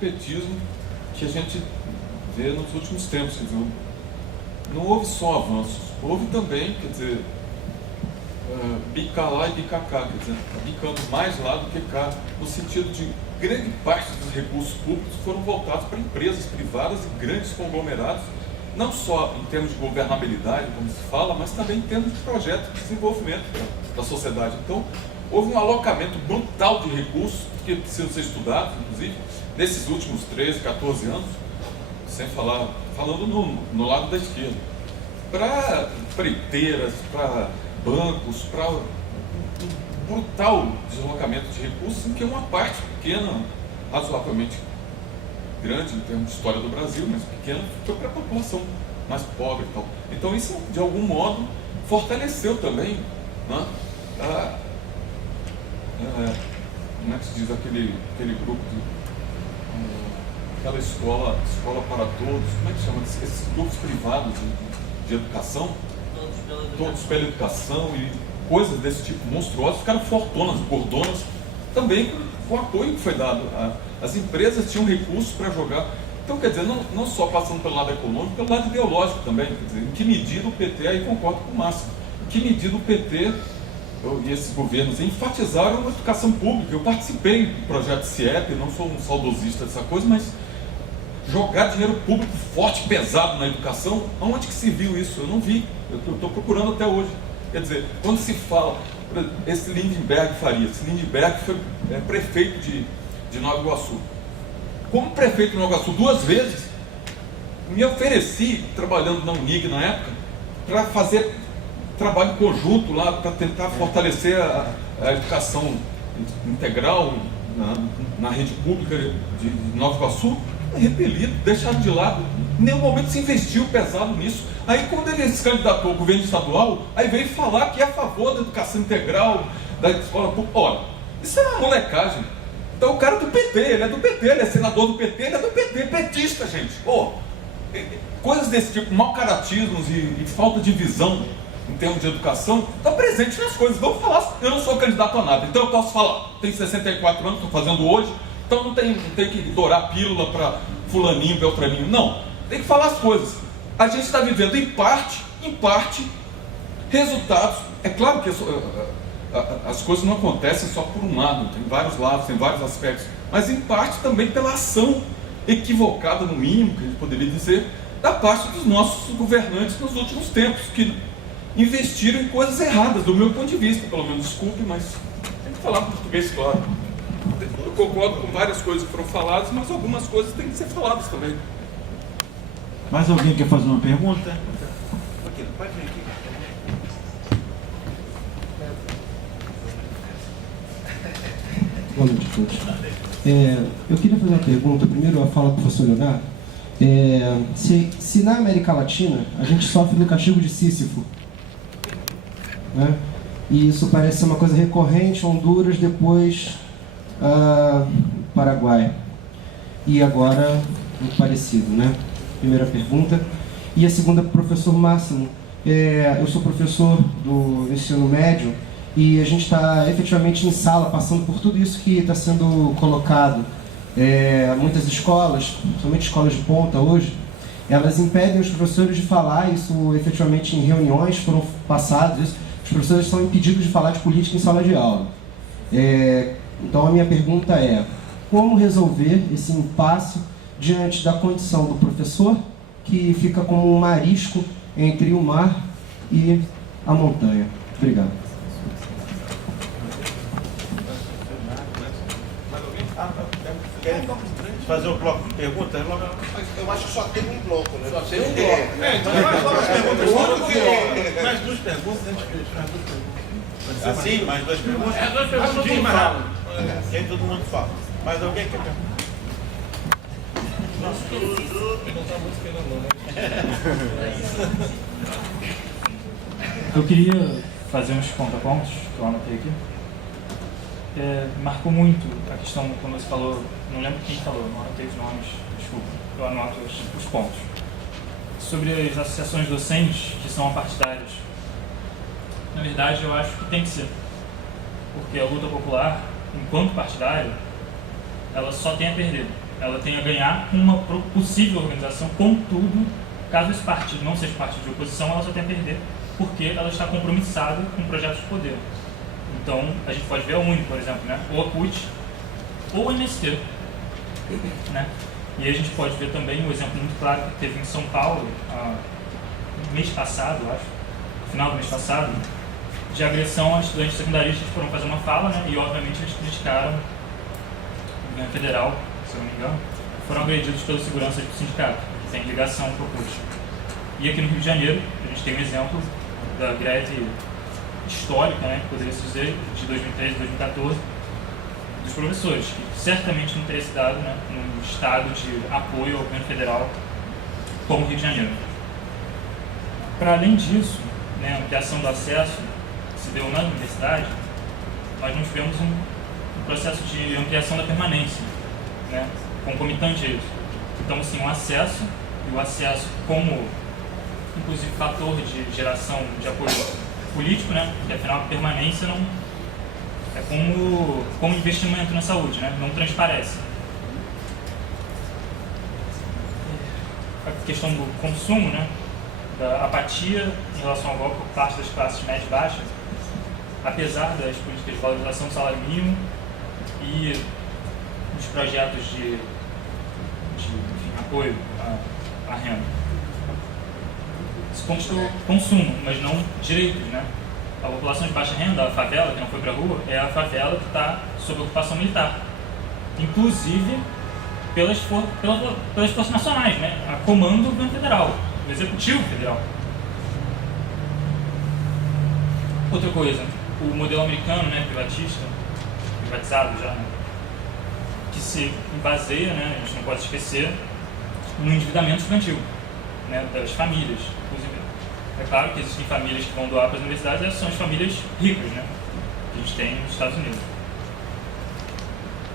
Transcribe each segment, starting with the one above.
petismo que a gente vê nos últimos tempos. Quer dizer, não houve só avanços, houve também, quer dizer, bicar lá e bicar cá, quer dizer, bicando mais lá do que cá, no sentido de grande parte dos recursos públicos foram voltados para empresas privadas e grandes conglomerados, não só em termos de governabilidade, como se fala, mas também em termos de projeto de desenvolvimento da sociedade. Então, houve um alocamento brutal de recursos, que precisam ser estudados, inclusive, nesses últimos 13, 14 anos, sem falar, falando no lado da esquerda, para empreiteiras, para bancos, para um brutal deslocamento de recursos, em que uma parte pequena, razoavelmente grande em termos de história do Brasil, mas pequena, foi para a população mais pobre e tal. Então isso, de algum modo, fortaleceu também, né, como é que se diz, aquele grupo aquela escola para todos, como é que chama? Esses grupos privados de educação, todos pela educação e coisas desse tipo monstruosas, ficaram fortonas, gordonas, também com o apoio que foi dado. As empresas tinham recursos para jogar. Então, quer dizer, não só passando pelo lado econômico, pelo lado ideológico também. Quer dizer, em que medida o PT, aí concordo com o Márcio, em que medida o PT e esses governos enfatizaram a educação pública. Eu participei do projeto CIEP, não sou um saudosista dessa coisa, mas jogar dinheiro público forte, pesado na educação, onde que se viu isso? Eu não vi, eu estou procurando até hoje. Quer dizer, quando se fala, esse Lindenberg foi prefeito de Nova Iguaçu. Como prefeito de Nova Iguaçu 2 vezes, me ofereci, trabalhando na Unig na época, para fazer trabalho conjunto lá, para tentar fortalecer a educação integral na rede pública de Nova Iguaçu. Repelido, deixado de lado, em nenhum momento se investiu pesado nisso. Aí quando ele se candidatou ao governo estadual, aí veio falar que é a favor da educação integral, da escola pública. Olha, isso é uma molecagem. Então o cara é do PT, ele é do PT, ele é senador do PT, ele é do PT, petista, gente. Coisas desse tipo, mau-caratismos e falta de visão em termos de educação, está presente nas coisas. Vamos falar, eu não sou candidato a nada, então eu posso falar, tenho 64 anos, estou fazendo hoje, então não tem que dourar a pílula para fulaninho, beltraninho. Não, tem que falar as coisas. A gente está vivendo em parte, resultados. É claro que as coisas não acontecem só por um lado, tem vários lados, tem vários aspectos, mas em parte também pela ação equivocada, no mínimo, que a gente poderia dizer, da parte dos nossos governantes nos últimos tempos, que investiram em coisas erradas, do meu ponto de vista, pelo menos. Desculpe, mas tem que falar português, claro. Eu concordo com várias coisas que foram faladas, mas algumas coisas têm que ser faladas também. Mais alguém quer fazer uma pergunta? Pode vir aqui. Boa noite a todos. Eu queria fazer uma pergunta, primeiro a fala do professor Leonardo. Se na América Latina a gente sofre do castigo de Sísifo, né? E isso parece ser uma coisa recorrente, Honduras, depois Paraguai, e agora muito parecido, né? Primeira pergunta. E a segunda para o professor Máximo. Eu sou professor do ensino médio e a gente está efetivamente em sala, passando por tudo isso que está sendo colocado. Muitas escolas, principalmente escolas de ponta hoje, elas impedem os professores de falar, isso efetivamente em reuniões foram passados, isso. Os professores são impedidos de falar de política em sala de aula. Então a minha pergunta é, como resolver esse impasse diante da condição do professor, que fica como um marisco entre o mar e a montanha? Obrigado. Quer fazer um bloco de perguntas? Eu acho que só tem um bloco, né? Só tem um bloco. Então mais duas perguntas. Mais duas perguntas, a gente faz duas perguntas. Assim, mais duas perguntas? Duas perguntas Rapidinho, todo mais mundo rápido. Que aí todo mundo fala. Mais alguém quer perguntar? Eu queria fazer uns contrapontos que eu anotei aqui. Marcou muito a questão quando você falou, não lembro quem falou, não anotei os nomes, desculpa, eu anoto os pontos. Sobre as associações docentes que são apartidárias. Na verdade, eu acho que tem que ser, porque a luta popular, enquanto partidária, ela só tem a perder. ela tem a ganhar com uma possível organização, contudo, caso esse partido não seja partido de oposição, ela só tem a perder, porque ela está compromissada com projetos de poder. Então, a gente pode ver a UNE, por exemplo, né? Ou a CUT, ou o MST. Né? E aí a gente pode ver também um exemplo muito claro que teve em São Paulo, no mês passado, eu acho, no final do mês passado, de agressão a estudantes secundaristas que foram fazer uma fala, né? E obviamente eles criticaram o governo federal, se eu não me engano, foram agredidos pela segurança do sindicato, que tem ligação com o CUT. E aqui no Rio de Janeiro, a gente tem um exemplo da greve histórica, né, poderia se dizer, de 2013 e 2014, dos professores, que certamente não teria se dado, né, num estado de apoio ao governo federal como o Rio de Janeiro. Para além disso, né, a ampliação do acesso que se deu na universidade, nós não tivemos um processo de ampliação da permanência, né, concomitante a isso. Então, assim, o acesso, e o acesso como, inclusive, fator de geração de apoio político, né, porque afinal a permanência não é como investimento na saúde, né, não transparece. A questão do consumo, né, da apatia em relação ao golpe por parte das classes médias e baixas, apesar das políticas de valorização do salário mínimo e dos projetos de enfim, apoio à renda. Se conquistou consumo, mas não direitos, né? A população de baixa renda, a favela, que não foi para a rua, é a favela que está sob ocupação militar. Inclusive pelas forças nacionais, né? A comando do governo federal, do executivo federal. Outra coisa, o modelo americano, né, privatizado já, né, que se baseia, né, a gente não pode esquecer, no endividamento estudantil, né, das famílias. Inclusive, é claro que existem famílias que vão doar para as universidades, essas são as famílias ricas, né, que a gente tem nos Estados Unidos.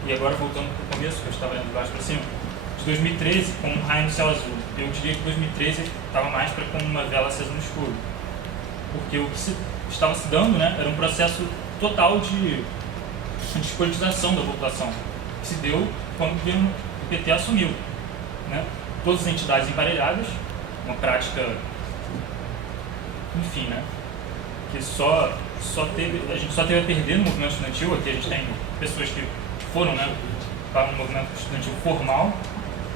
E agora, voltando para o começo, que eu estava lendo de baixo para cima, de 2013, como um raio no céu azul. Eu diria que 2013 estava mais para como uma vela acesa no escuro. Porque o que estava se dando, né, era um processo total de despolitização da população, que se deu quando o governo do PT assumiu. Né? Todas as entidades emparelhadas, uma prática, enfim, né, que a gente só teve a perder no movimento estudantil. Aqui a gente tem pessoas que foram, né, para um movimento estudantil formal,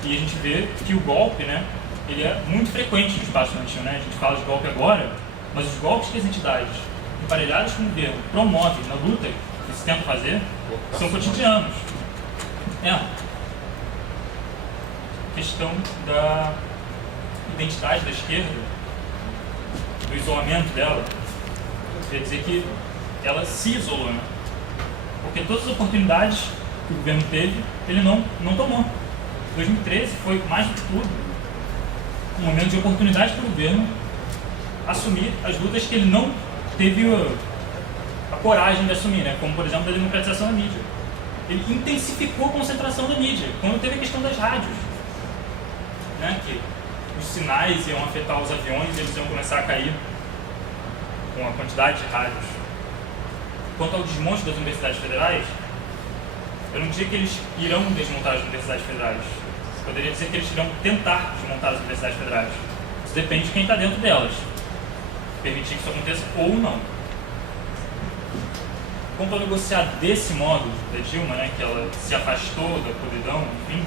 e a gente vê que o golpe, né, ele é muito frequente no espaço estudantil. Né? A gente fala de golpe agora, mas os golpes que as entidades emparelhadas com o governo promovem na luta que se tenta fazer são cotidianos. A questão da identidade da esquerda, do isolamento dela, quer dizer que ela se isolou, né? Porque todas as oportunidades que o governo teve, ele não tomou. 2013 foi, mais do que tudo, um momento de oportunidade para o governo assumir as lutas que ele não teve a coragem de assumir, né? Como, por exemplo, a democratização da mídia. Ele intensificou a concentração da mídia, quando teve a questão das rádios, né? Que os sinais iam afetar os aviões e eles iam começar a cair com a quantidade de rádios. Quanto ao desmonte das universidades federais, eu não diria que eles irão desmontar as universidades federais. Eu poderia dizer que eles irão tentar desmontar as universidades federais. Isso depende de quem está dentro delas. Permitir que isso aconteça ou não. Quanto a negociar desse modo da Dilma, né, que ela se afastou da podridão, enfim,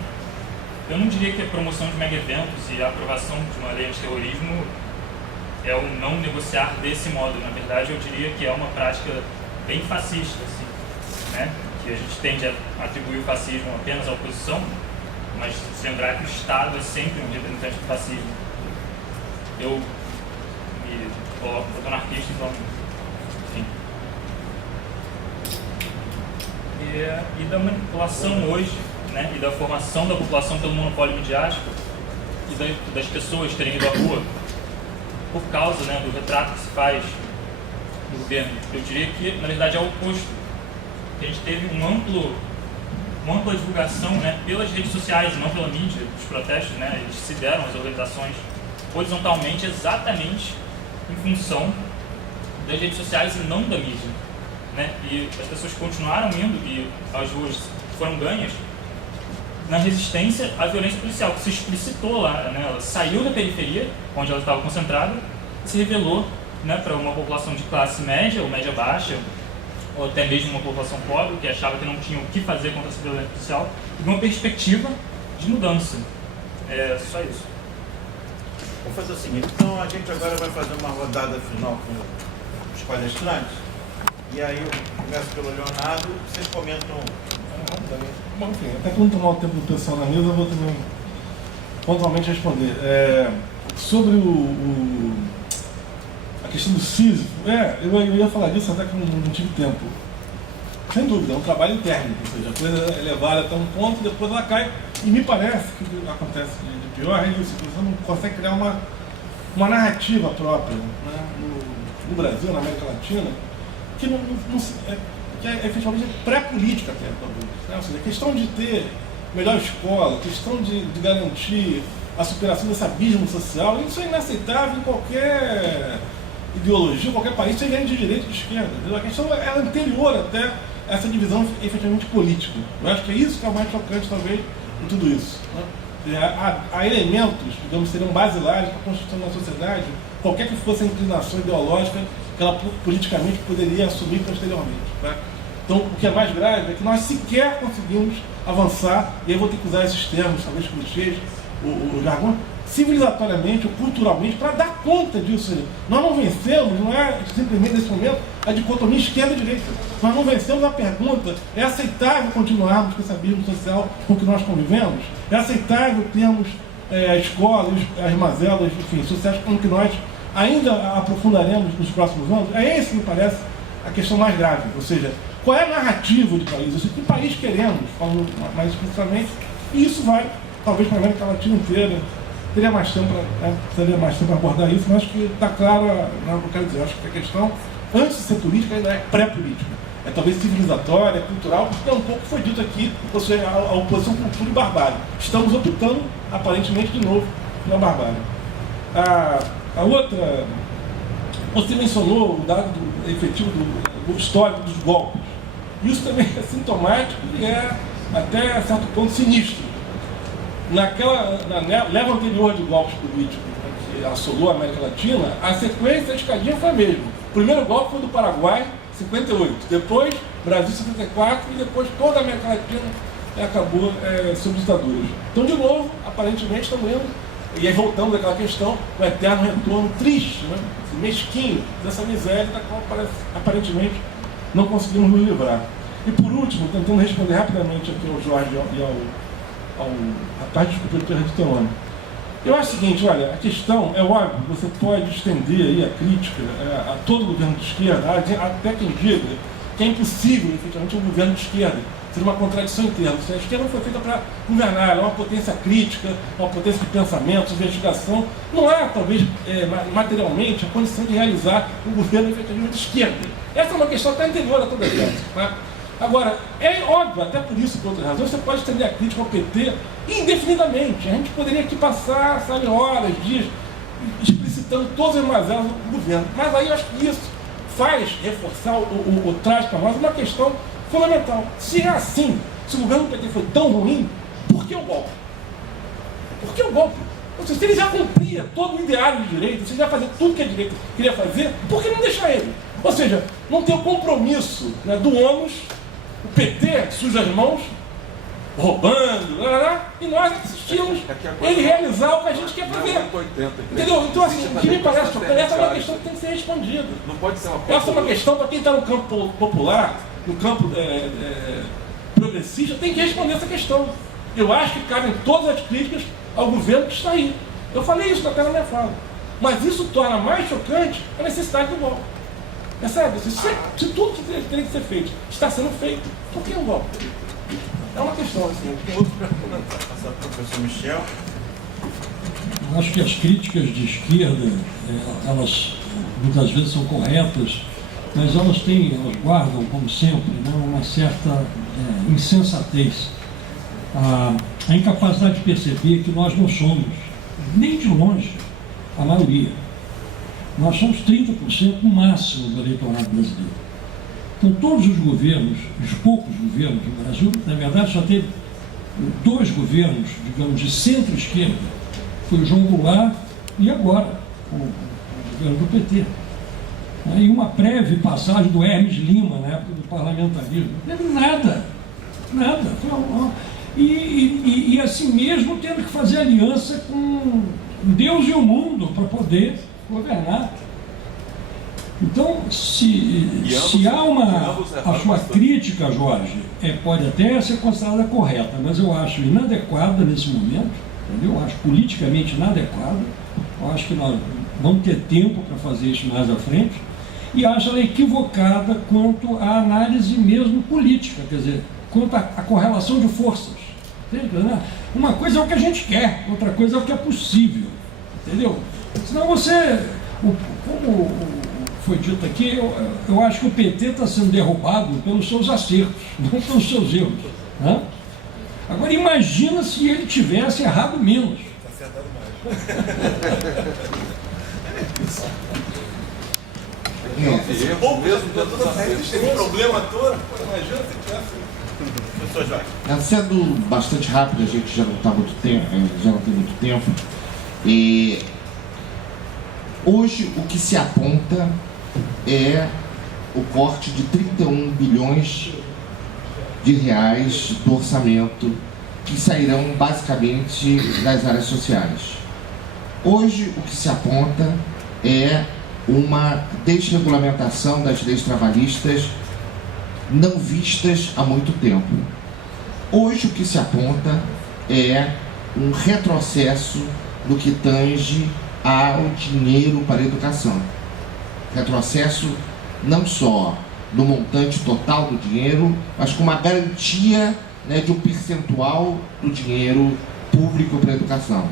eu não diria que a promoção de mega eventos e a aprovação de uma lei antiterrorismo é o não negociar desse modo. Na verdade, eu diria que é uma prática bem fascista, assim, né? Que a gente tende a atribuir o fascismo apenas à oposição, mas lembrar que o Estado é sempre um representante do fascismo. Eu me coloco proto-anarquista, então, enfim. E da manipulação hoje, né, e da formação da população pelo monopólio midiático e das pessoas terem ido à rua por causa, né, do retrato que se faz do governo. Eu diria que, na verdade, é o oposto. A gente teve uma ampla divulgação, né, pelas redes sociais, não pela mídia, dos protestos, né, eles se deram as organizações horizontalmente, exatamente em função das redes sociais e não da mídia. Né? E as pessoas continuaram indo e as ruas foram ganhas na resistência à violência policial, que se explicitou lá, né? Ela saiu da periferia, onde ela estava concentrada, e se revelou, né, para uma população de classe média ou média baixa, ou até mesmo uma população pobre, que achava que não tinha o que fazer contra essa violência policial, e uma perspectiva de mudança. É só isso. Vamos fazer o seguinte, então a gente agora vai fazer uma rodada final com os palestrantes, e aí eu começo pelo Leonardo, vocês comentam. Bom, enfim, até que não tomar o tempo do pessoal na mesa, eu vou também pontualmente responder. Sobre a questão do Sísifo, eu ia falar disso até que não tive tempo. Sem dúvida, é um trabalho interno, ou seja, a coisa é levada até um ponto e depois ela cai. E me parece que o que acontece de pior é isso, você não consegue criar uma narrativa própria, né, no Brasil, na América Latina, que que é efetivamente pré-política até, talvez. Né? Ou seja, a questão de ter melhor escola, a questão de garantir a superação desse abismo social, isso é inaceitável em qualquer ideologia, qualquer país, seja de direita ou de esquerda. Entendeu? A questão é anterior até essa divisão efetivamente política. Eu acho que é isso que é o mais chocante, talvez, em tudo isso. Né? Há elementos, digamos, que seriam basilares para a construção da sociedade, qualquer que fosse a inclinação ideológica que ela politicamente poderia assumir posteriormente. Né? Então, o que é mais grave é que nós sequer conseguimos avançar, e aí eu vou ter que usar esses termos, talvez clichês, o jargão, civilizatoriamente ou culturalmente, para dar conta disso. Nós não vencemos, não é simplesmente nesse momento a dicotomia esquerda-direita. Nós não vencemos a pergunta: é aceitável continuarmos com esse abismo social com que nós convivemos? É aceitável termos escolas, as mazelas, enfim, sociais com que nós ainda aprofundaremos nos próximos anos? É esse, me parece, a questão mais grave. Ou seja, qual é a narrativa de país? Ou seja, que país queremos, falando mais explicitamente, e isso vai, talvez, para a América Latina inteira. Teria mais tempo para abordar isso, mas acho que está claro, não, eu quero dizer, acho que a questão, antes de ser política, ainda é pré-política. É talvez civilizatória, é cultural, porque é um pouco que foi dito aqui, ou seja, a oposição cultura e barbárie. Estamos optando, aparentemente, de novo, pela barbárie. A outra, você mencionou o dado efetivo do histórico dos golpes. Isso também é sintomático e é, até certo ponto, sinistro. Na leva anterior de golpes políticos, né, que assolou a América Latina, a sequência, a escadinha foi a mesma. O primeiro golpe foi do Paraguai, 58. Depois, Brasil, 74. E depois toda a América Latina acabou sob ditaduras. Então, de novo, aparentemente, estamos indo, e aí voltamos àquela questão, o eterno retorno triste, né, mesquinho, dessa miséria da qual aparentemente não conseguimos nos livrar. E por último, tentando responder rapidamente aqui ao Jorge e ao rapaz, desculpa, eu perdi o teu nome. Eu acho o seguinte, olha, a questão, é óbvio, você pode estender aí a crítica a todo governo de esquerda, até quem diga que é impossível, efetivamente, um governo de esquerda, ser uma contradição interna. A esquerda não foi feita para governar, ela é uma potência crítica, uma potência de pensamento, de investigação. Não há, talvez, materialmente, a condição de realizar um governo efetivamente de esquerda. Essa é uma questão até anterior a toda essa. Né? Agora, é óbvio, até por isso, por outras razões, você pode estender a crítica ao PT indefinidamente. A gente poderia aqui passar, sabe, horas, dias, explicitando todas as mazelas do governo. Mas aí eu acho que isso faz reforçar traz para nós uma questão fundamental. Se é assim, se o governo do PT foi tão ruim, por que o golpe? Por que o golpe? Ou seja, se ele já cumpria todo o ideário de direito, se ele já fazia tudo que a direita queria fazer, por que não deixar ele? Ou seja, não ter o compromisso, né, do ônus. O PT suja as mãos, roubando, e nós assistimos ele realizar o que a gente quer fazer. Entendeu? Então, assim, o que me parece chocante, essa é uma questão que tem que ser respondida. Não pode ser uma essa é uma questão para quem está no campo popular, no campo progressista, tem que responder essa questão. Eu acho que cabem todas as críticas ao governo que está aí. Eu falei isso até na minha fala. Mas isso torna mais chocante a necessidade do golpe. Percebe? Se tudo que teria que ser feito está sendo feito, por que um golpe? É uma questão assim. Tem outro para passar para o professor Michel. Eu acho que as críticas de esquerda, elas muitas vezes são corretas, mas elas guardam, como sempre, né, uma certa insensatez. A incapacidade de perceber que nós não somos, nem de longe, a maioria. Nós somos 30% no máximo do eleitorado brasileiro. Então, todos os governos, os poucos governos do Brasil, na verdade, só teve dois governos, digamos, de centro-esquerda, foi o João Goulart e agora o governo do PT. E uma breve passagem do Hermes Lima, na época do parlamentarismo. Não teve nada. E assim mesmo tendo que fazer aliança com Deus e o mundo para poder governar. Então, se há a sua crítica, Jorge, pode até ser considerada correta, mas eu acho inadequada nesse momento, entendeu? Eu acho politicamente inadequada. Eu acho que nós vamos ter tempo para fazer isso mais à frente. E acho ela equivocada quanto à análise mesmo política, quer dizer, quanto à correlação de forças. Entendeu? Uma coisa é o que a gente quer, outra coisa é o que é possível. Entendeu? Senão você, como foi dito aqui, eu acho que o PT está sendo derrubado pelos seus acertos, não pelos seus erros. Né? Agora imagina se ele tivesse errado menos. Está acertado mais. Esse problema todo, imagina se tivesse. Professor Jorge. Sendo bastante rápido, a gente já não está muito tempo, já não tem muito tempo. E hoje o que se aponta é o corte de 31 bilhões de reais do orçamento que sairão basicamente das áreas sociais. Hoje o que se aponta é uma desregulamentação das leis trabalhistas não vistas há muito tempo. Hoje o que se aponta é um retrocesso no que tange ao dinheiro para a educação. Retrocesso não só no montante total do dinheiro, mas com uma garantia, né, de um percentual do dinheiro público para a educação.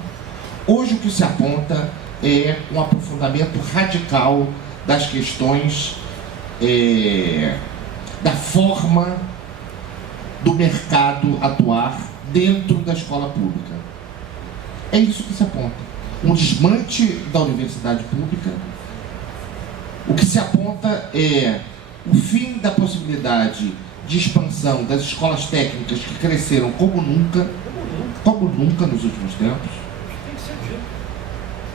Hoje o que se aponta é um aprofundamento radical das questões da forma do mercado atuar dentro da escola pública. É isso que se aponta. Um desmante da universidade pública. O que se aponta é o fim da possibilidade de expansão das escolas técnicas que cresceram como nunca nos últimos tempos.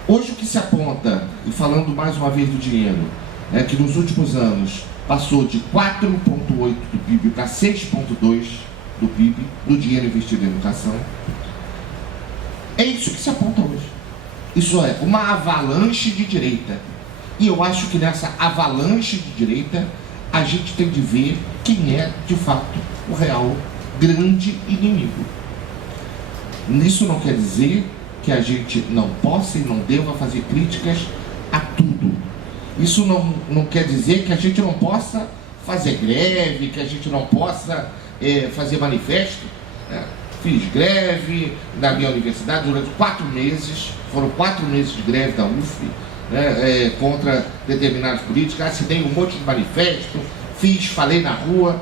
Hoje o que se aponta, e falando mais uma vez do dinheiro, é que nos últimos anos passou de 4,8% do PIB para 6,2% do PIB, do dinheiro investido em educação. É isso que se aponta hoje. Isso é uma avalanche de direita. E eu acho que nessa avalanche de direita, a gente tem de ver quem é, de fato, o real grande inimigo. Isso não quer dizer que a gente não possa e não deva fazer críticas a tudo. Isso não quer dizer que a gente não possa fazer greve, que a gente não possa fazer manifesto. Fiz greve na minha universidade durante 4 meses, foram 4 meses de greve da UF, né, contra determinadas políticas, assinei um monte de manifesto, falei na rua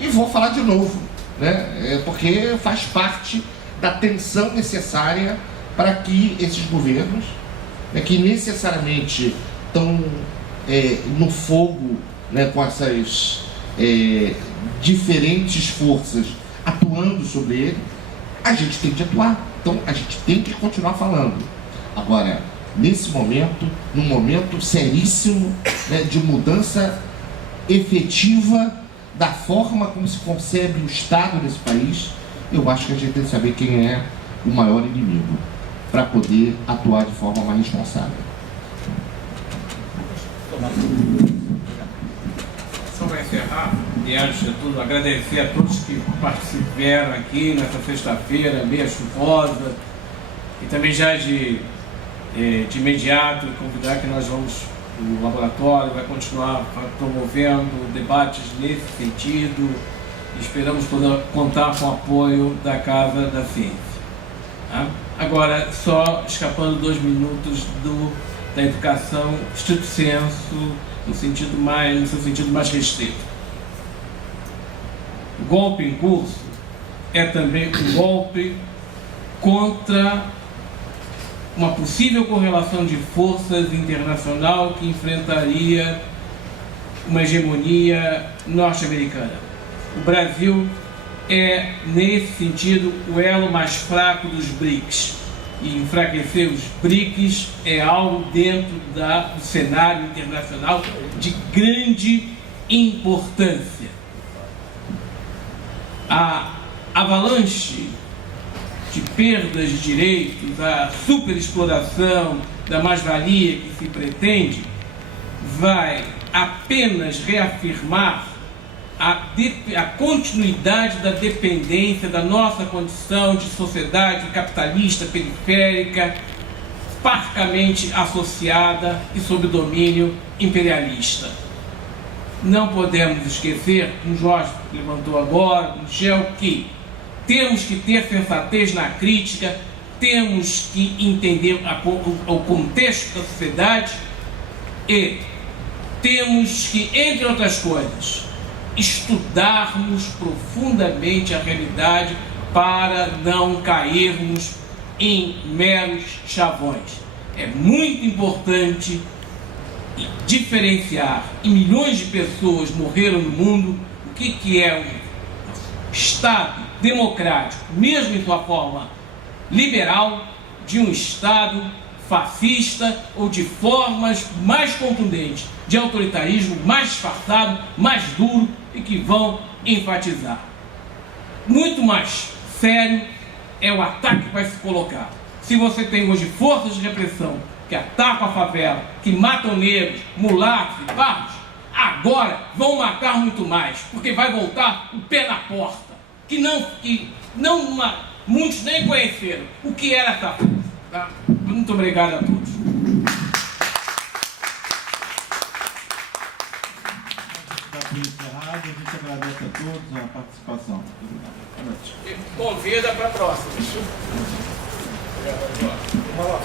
e vou falar de novo, né, porque faz parte da tensão necessária para que esses governos, que necessariamente estão no fogo, né, com essas diferentes forças atuando sobre ele, a gente tem que atuar. Então a gente tem que continuar falando. Agora, nesse momento, num momento seríssimo, né, de mudança efetiva da forma como se concebe o Estado nesse país, eu acho que a gente tem que saber quem é o maior inimigo para poder atuar de forma mais responsável. Só vai encerrar, e antes de tudo agradecer a todos que participaram aqui nessa sexta-feira meia chuvosa, e também já de imediato convidar que nós vamos, o laboratório vai continuar promovendo debates nesse sentido, e esperamos contar com o apoio da Casa da Ciência. Tá? Agora, só escapando 2 minutos da educação stricto sensu, no seu sentido mais restrito. O golpe em curso é também um golpe contra uma possível correlação de forças internacional que enfrentaria uma hegemonia norte-americana. O Brasil é, nesse sentido, o elo mais fraco dos BRICS. E enfraquecer os BRICS é algo dentro do cenário internacional de grande importância. A avalanche de perdas de direitos, a superexploração da mais-valia que se pretende, vai apenas reafirmar a continuidade da dependência da nossa condição de sociedade capitalista periférica, parcamente associada e sob domínio imperialista. Não podemos esquecer, como o Jorge levantou agora, Michel, que temos que ter sensatez na crítica, temos que entender o contexto da sociedade e temos que, entre outras coisas, estudarmos profundamente a realidade para não cairmos em meros chavões. É muito importante diferenciar, e milhões de pessoas morreram no mundo, o que é um Estado democrático, mesmo em sua forma liberal, de um Estado fascista ou de formas mais contundentes de autoritarismo, mais disfarçado, mais duro e que vão enfatizar. Muito mais sério é o ataque que vai se colocar. Se você tem hoje forças de repressão que atacam a favela, que matam negros, mulatos e pardos, agora vão matar muito mais, porque vai voltar o pé na porta, que muitos nem conheceram o que era essa força. Tá? Muito obrigado a todos. Para encerrar, a gente agradece a todos a participação. E convida para a próxima. Vai,